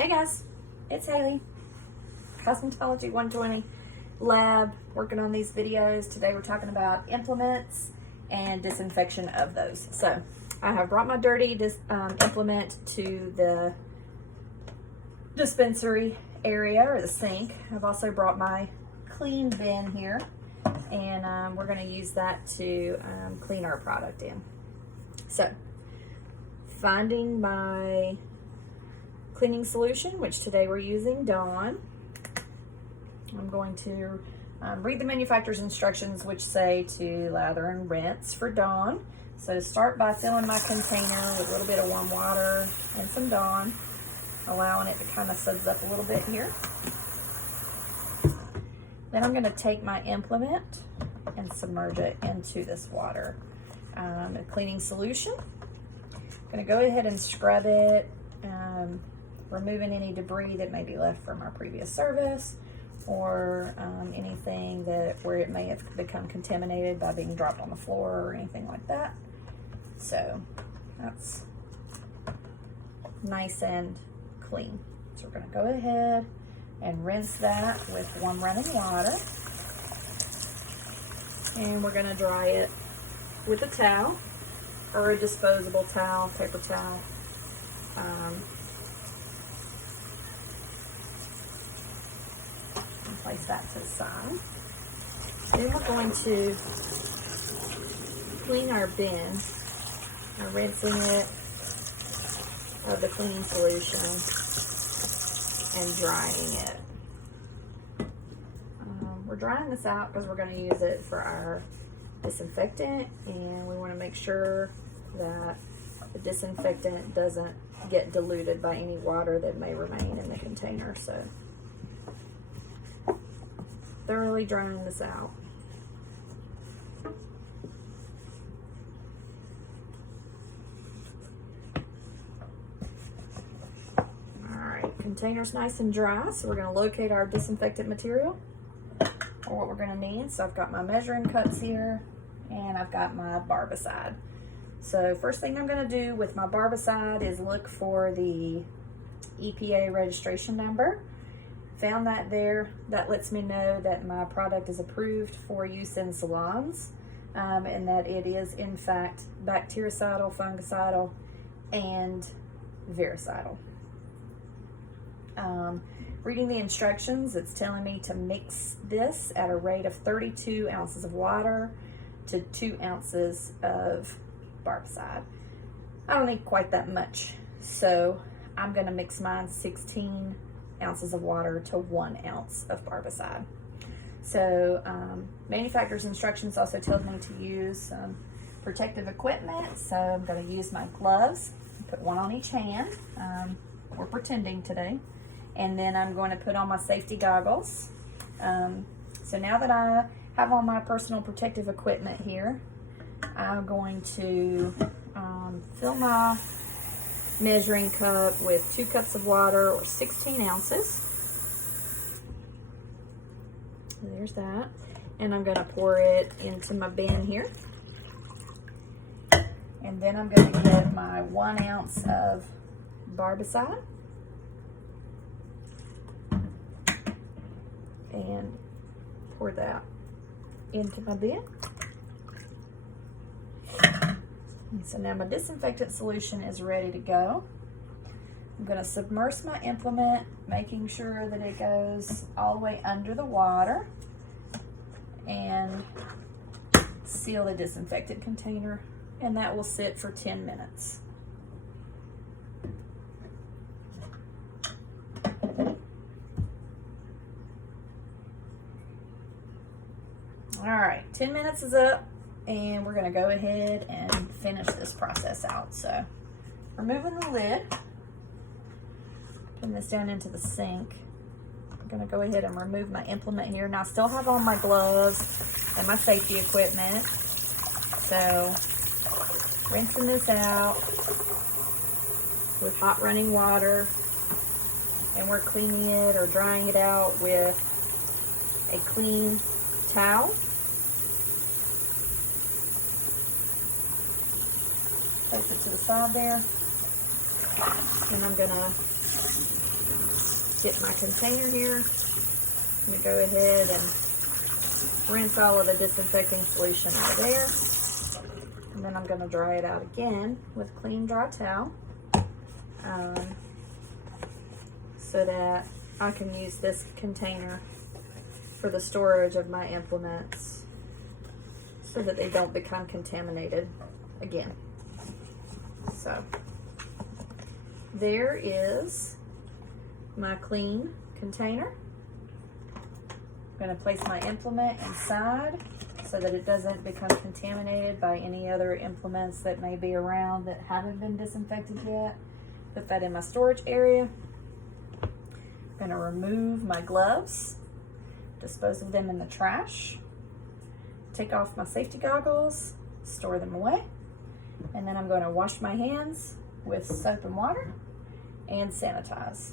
Hey guys, it's Haley, Cosmetology 120 Lab, working on these videos. Today we're talking about implements and disinfection of those. So I have brought my dirty implement to the dispensary area or the sink. I've also brought my clean bin here, and we're going to use that to clean our product in. So finding my cleaning solution, which today we're using Dawn. I'm going to read the manufacturer's instructions, which say to lather and rinse for Dawn. So start by filling my container with a little bit of warm water and some Dawn, allowing it to kind of suds up a little bit here. Then I'm going to take my implement and submerge it into this water. A cleaning solution. I'm going to go ahead and scrub it, removing any debris that may be left from our previous service, or anything where it may have become contaminated by being dropped on the floor or anything like that. So that's nice and clean. So we're going to go ahead and rinse that with warm running water, and we're going to dry it with a towel or a disposable towel, paper towel. Place that to the side. Then we're going to clean our bin by rinsing it of the cleaning solution and drying it. We're drying this out because we're going to use it for our disinfectant, and we want to make sure that the disinfectant doesn't get diluted by any water that may remain in the container. So thoroughly drying this out. Alright, container's nice and dry, so we're going to locate our disinfectant material, or what we're going to need. So I've got my measuring cups here, and I've got my barbicide. So first thing I'm going to do with my barbicide is look for the EPA registration number. Found that there. That lets me know that my product is approved for use in salons, and that it is in fact bactericidal, fungicidal, and virucidal. Reading the instructions, it's telling me to mix this at a rate of 32 ounces of water to 2 ounces of barbicide. I don't need quite that much, so I'm going to mix mine 16 ounces of water to 1 ounce of barbicide. So manufacturer's instructions also tells me to use some protective equipment. So I'm going to use my gloves, put one on each hand. We're pretending today. And then I'm going to put on my safety goggles. So now that I have all my personal protective equipment here, I'm going to fill my measuring cup with 2 cups of water, or 16 ounces. There's that. And I'm going to pour it into my bin here. And then I'm going to get my 1 ounce of barbicide and pour that into my bin. So now my disinfectant solution is ready to go. I'm going to submerge my implement, making sure that it goes all the way under the water, and seal the disinfectant container, and that will sit for 10 minutes. All right, 10 minutes is up, and we're going to go ahead and finish this process out. So removing the lid, putting this down into the sink. I'm going to go ahead and remove my implement here. Now I still have on my gloves and my safety equipment. So rinsing this out with hot running water, and we're cleaning it or drying it out with a clean towel. Place it to the side there. And I'm gonna get my container here. I'm gonna go ahead and rinse all of the disinfecting solution out of there. And then I'm gonna dry it out again with clean dry towel. So that I can use this container for the storage of my implements so that they don't become contaminated again. So there is my clean container. I'm going to place my implement inside so that it doesn't become contaminated by any other implements that may be around that haven't been disinfected yet. Put that in my storage area. I'm going to remove my gloves, dispose of them in the trash, take off my safety goggles, store them away, and then I'm going to wash my hands with soap and water and sanitize.